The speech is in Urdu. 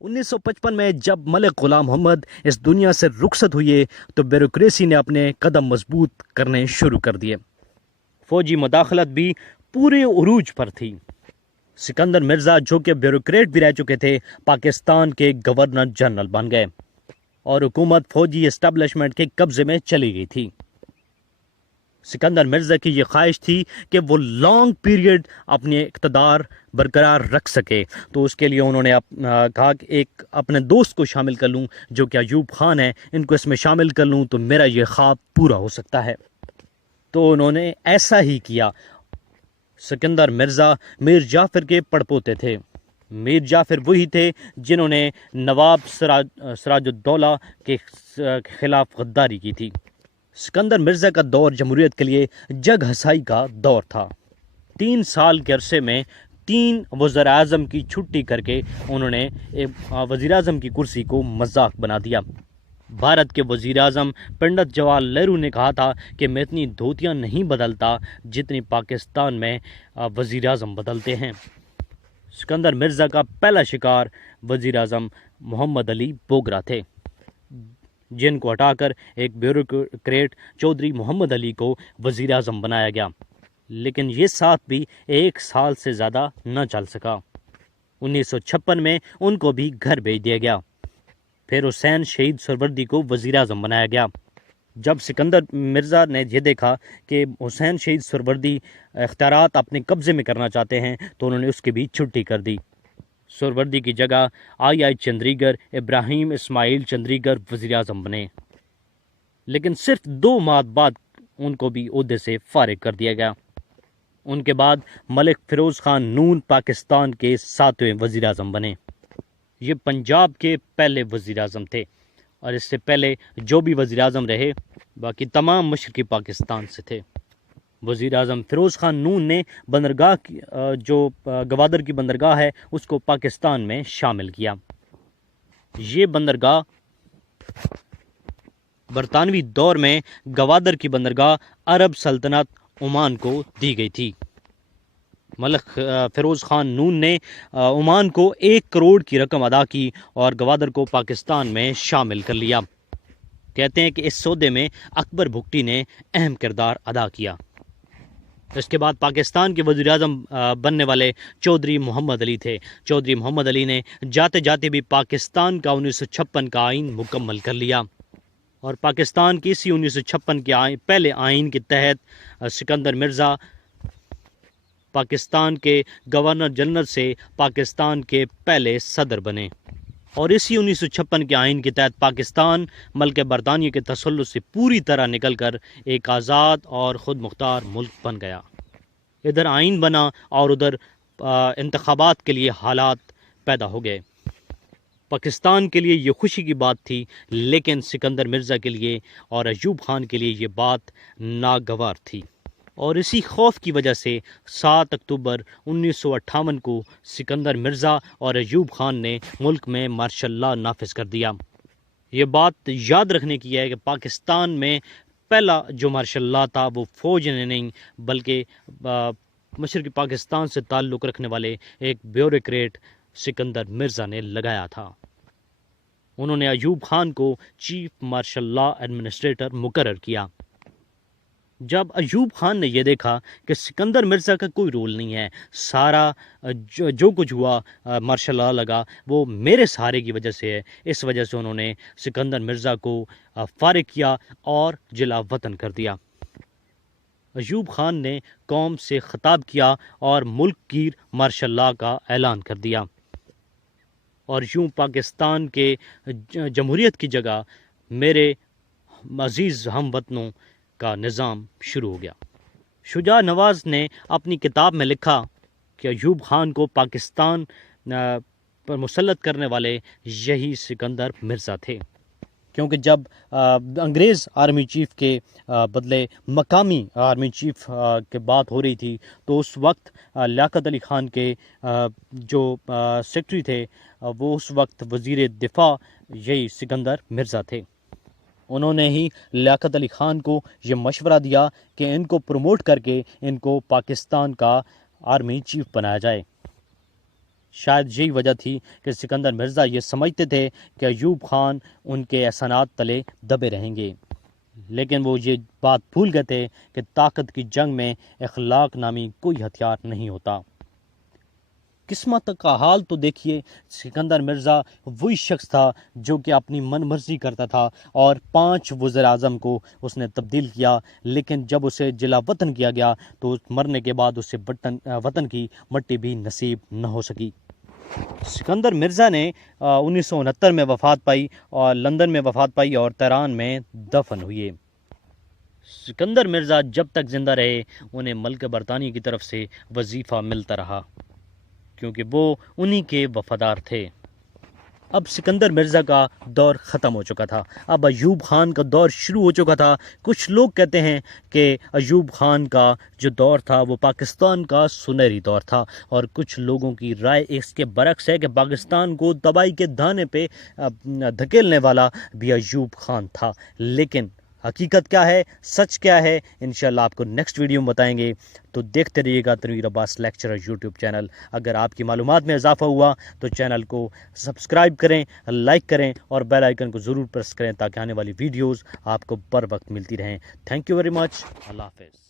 1955 میں جب ملک غلام محمد اس دنیا سے رخصت ہوئے تو بیوروکریسی نے اپنے قدم مضبوط کرنے شروع کر دیے۔ فوجی مداخلت بھی پورے عروج پر تھی۔ سکندر مرزا، جو کہ بیوروکریٹ بھی رہ چکے تھے، پاکستان کے گورنر جنرل بن گئے اور حکومت فوجی اسٹیبلشمنٹ کے قبضے میں چلی گئی تھی۔ سکندر مرزا کی یہ خواہش تھی کہ وہ لانگ پیریڈ اپنے اقتدار برقرار رکھ سکے، تو اس کے لیے انہوں نے کہا کہ ایک اپنے دوست کو شامل کر لوں جو کہ ایوب خان ہے، ان کو اس میں شامل کر لوں تو میرا یہ خواب پورا ہو سکتا ہے۔ تو انہوں نے ایسا ہی کیا۔ سکندر مرزا میر جعفر کے پڑپوتے تھے۔ میر جعفر وہی تھے جنہوں نے نواب سراج الدولہ کے خلاف غداری کی تھی۔ سکندر مرزا کا دور جمہوریت کے لیے جگ ہنسائی کا دور تھا۔ 3 سال کے عرصے میں 3 وزیر اعظم کی چھٹی کر کے انہوں نے وزیر اعظم کی کرسی کو مذاق بنا دیا۔ بھارت کے وزیر اعظم پنڈت جواہر لال نہرو نے کہا تھا کہ میں اتنی دھوتیاں نہیں بدلتا جتنی پاکستان میں وزیر اعظم بدلتے ہیں۔ سکندر مرزا کا پہلا شکار وزیر اعظم محمد علی بوگرا تھے، جن کو ہٹا کر ایک بیوروکریٹ چودھری محمد علی کو وزیر اعظم بنایا گیا، لیکن یہ ساتھ بھی 1 سال سے زیادہ نہ چل سکا۔ 1956 میں ان کو بھی گھر بھیج دیا گیا۔ پھر حسین شہید سہروردی کو وزیر اعظم بنایا گیا۔ جب سکندر مرزا نے یہ دیکھا کہ حسین شہید سہروردی اختیارات اپنے قبضے میں کرنا چاہتے ہیں تو انہوں نے اس کی بھی چھٹی کر دی۔ سہروردی کی جگہ آئی چندریگر ابراہیم اسماعیل چندریگر وزیر اعظم بنے، لیکن صرف 2 ماہ بعد ان کو بھی عہدے سے فارغ کر دیا گیا۔ ان کے بعد ملک فیروز خان نون پاکستان کے 7ویں وزیر اعظم بنے۔ یہ پنجاب کے پہلے وزیر اعظم تھے، اور اس سے پہلے جو بھی وزیر اعظم رہے باقی تمام مشرقی پاکستان سے تھے۔ وزیر اعظم فیروز خان نون نے بندرگاہ جو گوادر کی بندرگاہ ہے اس کو پاکستان میں شامل کیا۔ یہ بندرگاہ برطانوی دور میں گوادر کی بندرگاہ عرب سلطنت عمان کو دی گئی تھی۔ ملک فیروز خان نون نے عمان کو 1 کروڑ کی رقم ادا کی اور گوادر کو پاکستان میں شامل کر لیا۔ کہتے ہیں کہ اس سودے میں اکبر بگٹی نے اہم کردار ادا کیا۔ اس کے بعد پاکستان کے وزیر اعظم بننے والے چودھری محمد علی تھے۔ چودھری محمد علی نے جاتے جاتے بھی پاکستان کا 1956 کا آئین مکمل کر لیا، اور پاکستان کی اسی 1956 کے پہلے آئین کے تحت سکندر مرزا پاکستان کے گورنر جنرل سے پاکستان کے پہلے صدر بنے، اور اسی 1956 کے آئین کے تحت پاکستان ملک برطانیہ کے تسلط سے پوری طرح نکل کر ایک آزاد اور خود مختار ملک بن گیا۔ ادھر آئین بنا اور ادھر انتخابات کے لیے حالات پیدا ہو گئے۔ پاکستان کے لیے یہ خوشی کی بات تھی، لیکن سکندر مرزا کے لیے اور ایوب خان کے لیے یہ بات ناگوار تھی، اور اسی خوف کی وجہ سے 7 اکتوبر 1958 کو سکندر مرزا اور ایوب خان نے ملک میں مارشل لا نافذ کر دیا۔ یہ بات یاد رکھنے کی ہے کہ پاکستان میں پہلا جو مارشل لا تھا وہ فوج نے نہیں بلکہ مشرقی پاکستان سے تعلق رکھنے والے ایک بیوروکریٹ سکندر مرزا نے لگایا تھا۔ انہوں نے ایوب خان کو چیف مارشل لا ایڈمنسٹریٹر مقرر کیا۔ جب ایوب خان نے یہ دیکھا کہ سکندر مرزا کا کوئی رول نہیں ہے، سارا جو کچھ ہوا مارشل لا لگا وہ میرے سہارے کی وجہ سے ہے، اس وجہ سے انہوں نے سکندر مرزا کو فارغ کیا اور جلا وطن کر دیا۔ ایوب خان نے قوم سے خطاب کیا اور ملک گیر مارشل لا کا اعلان کر دیا، اور یوں پاکستان کے جمہوریت کی جگہ میرے عزیز ہم وطنوں کا نظام شروع ہو گیا۔ شجاع نواز نے اپنی کتاب میں لکھا کہ ایوب خان کو پاکستان پر مسلط کرنے والے یہی سکندر مرزا تھے، کیونکہ جب انگریز آرمی چیف کے بدلے مقامی آرمی چیف کی بات ہو رہی تھی تو اس وقت لیاقت علی خان کے جو سیکرٹری تھے وہ اس وقت وزیر دفاع یہی سکندر مرزا تھے۔ انہوں نے ہی لیاقت علی خان کو یہ مشورہ دیا کہ ان کو پروموٹ کر کے ان کو پاکستان کا آرمی چیف بنایا جائے۔ شاید یہی وجہ تھی کہ سکندر مرزا یہ سمجھتے تھے کہ ایوب خان ان کے احسانات تلے دبے رہیں گے، لیکن وہ یہ بات بھول گئے تھے کہ طاقت کی جنگ میں اخلاق نامی کوئی ہتھیار نہیں ہوتا۔ قسمت کا حال تو دیکھیے، سکندر مرزا وہی شخص تھا جو کہ اپنی من مرضی کرتا تھا اور 5 وزیر اعظم کو اس نے تبدیل کیا، لیکن جب اسے جلا وطن کیا گیا تو مرنے کے بعد اسے وطن کی مٹی بھی نصیب نہ ہو سکی۔ سکندر مرزا نے 1969 میں وفات پائی اور لندن میں وفات پائی اور تہران میں دفن ہوئے۔ سکندر مرزا جب تک زندہ رہے انہیں ملک برطانیہ کی طرف سے وظیفہ ملتا رہا کیونکہ وہ انہی کے وفادار تھے۔ اب سکندر مرزا کا دور ختم ہو چکا تھا، اب ایوب خان کا دور شروع ہو چکا تھا۔ کچھ لوگ کہتے ہیں کہ ایوب خان کا جو دور تھا وہ پاکستان کا سنہری دور تھا، اور کچھ لوگوں کی رائے اس کے برعکس ہے کہ پاکستان کو تباہی کے دہانے پہ دھکیلنے والا بھی ایوب خان تھا۔ لیکن حقیقت کیا ہے، سچ کیا ہے، انشاءاللہ آپ کو نیکسٹ ویڈیو میں بتائیں گے۔ تو دیکھتے رہیے گا تنویر عباس لیکچرر یوٹیوب چینل۔ اگر آپ کی معلومات میں اضافہ ہوا تو چینل کو سبسکرائب کریں، لائک کریں اور بیل آئیکن کو ضرور پریس کریں تاکہ آنے والی ویڈیوز آپ کو بر وقت ملتی رہیں۔ تھینک یو ویری مچ، اللہ حافظ۔